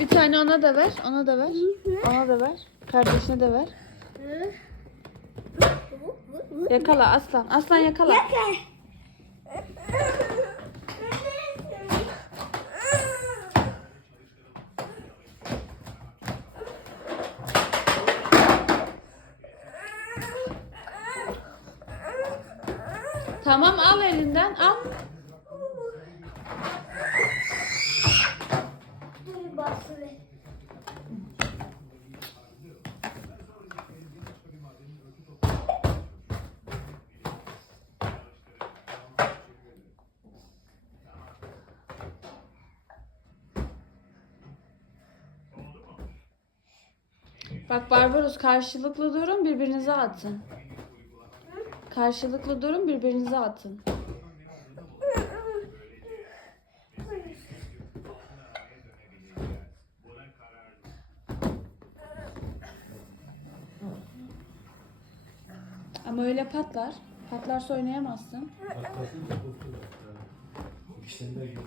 Bir tane ona da ver. Ona da ver. Ona da ver. Kardeşine de ver. Yakala aslan. Aslan yakala. Tamam al elinden al. Bak Barbaros karşılıklı durun birbirinize atın. Karşılıklı durun birbirinize atın. Ama öyle patlar. Patlarsa oynayamazsın. Arkasında kurtulur. İkisinde gibi.